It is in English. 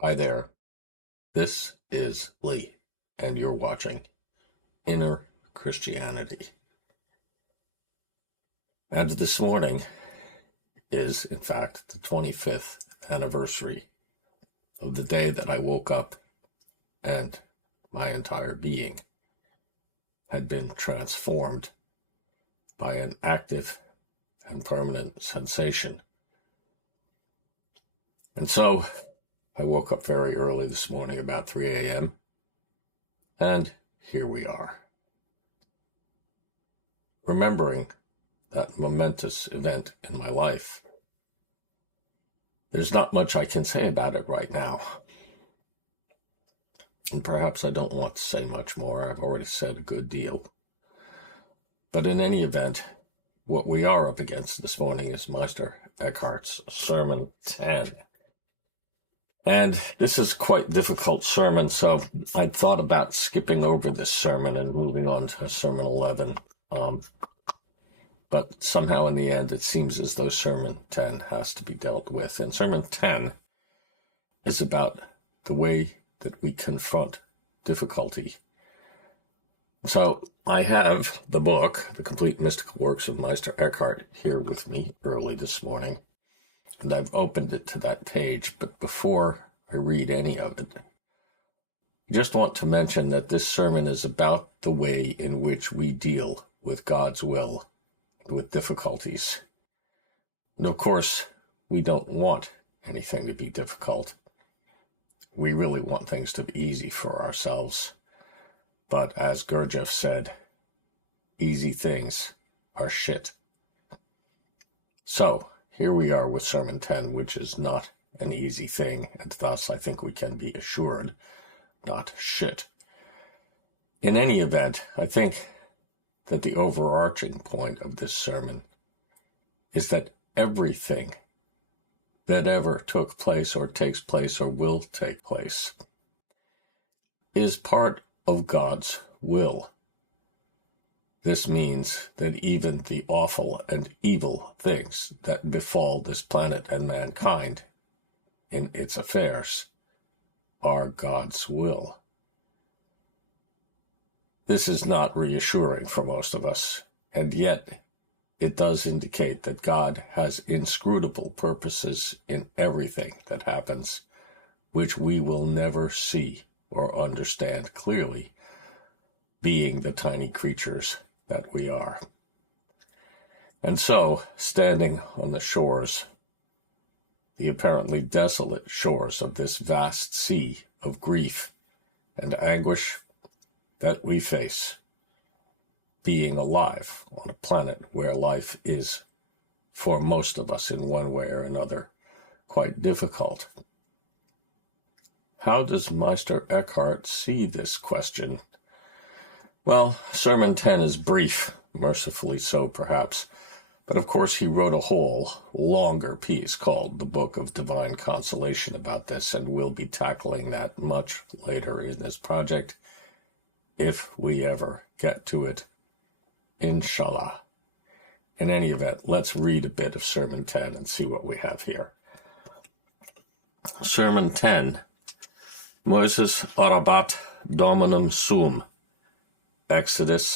Hi there, this is Lee, and you're watching Inner Christianity. And this morning is, in fact, the 25th anniversary of the day that I woke up and my entire being had been transformed by an active and permanent sensation. And so I woke up very early this morning, about 3 a.m., and here we are. Remembering that momentous event in my life. There's not much I can say about it right now. And perhaps I don't want to say much more. I've already said a good deal. But in any event, what we are up against this morning is Meister Eckhart's Sermon 10. And this is quite a difficult sermon, so I thought about skipping over this sermon and moving on to Sermon 11. But somehow in the end, it seems as though Sermon 10 has to be dealt with. And Sermon 10 is about the way that we confront difficulty. So I have the book, The Complete Mystical Works of Meister Eckhart, here with me early this morning. And I've opened it to that page. But before I read any of it, I just want to mention that this sermon is about the way in which we deal with God's will, with difficulties. And of course, we don't want anything to be difficult. We really want things to be easy for ourselves. But as Gurdjieff said, easy things are shit. So, here we are with Sermon 10, which is not an easy thing, and thus I think we can be assured not shit. In any event, I think that the overarching point of this sermon is that everything that ever took place or takes place or will take place is part of God's will. This means that even the awful and evil things that befall this planet and mankind in its affairs are God's will. This is not reassuring for most of us, and yet it does indicate that God has inscrutable purposes in everything that happens, which we will never see or understand clearly, being the tiny creatures that we are. And so, standing on the shores, the apparently desolate shores of this vast sea of grief and anguish that we face, being alive on a planet where life is, for most of us in one way or another, quite difficult. How does Meister Eckhart see this question? Well, Sermon 10 is brief, mercifully so perhaps, but of course he wrote a whole, longer piece called The Book of Divine Consolation about this, and we'll be tackling that much later in this project, if we ever get to it, inshallah. In any event, let's read a bit of Sermon 10 and see what we have here. Sermon 10, Moses Orabat Dominum Sum, Exodus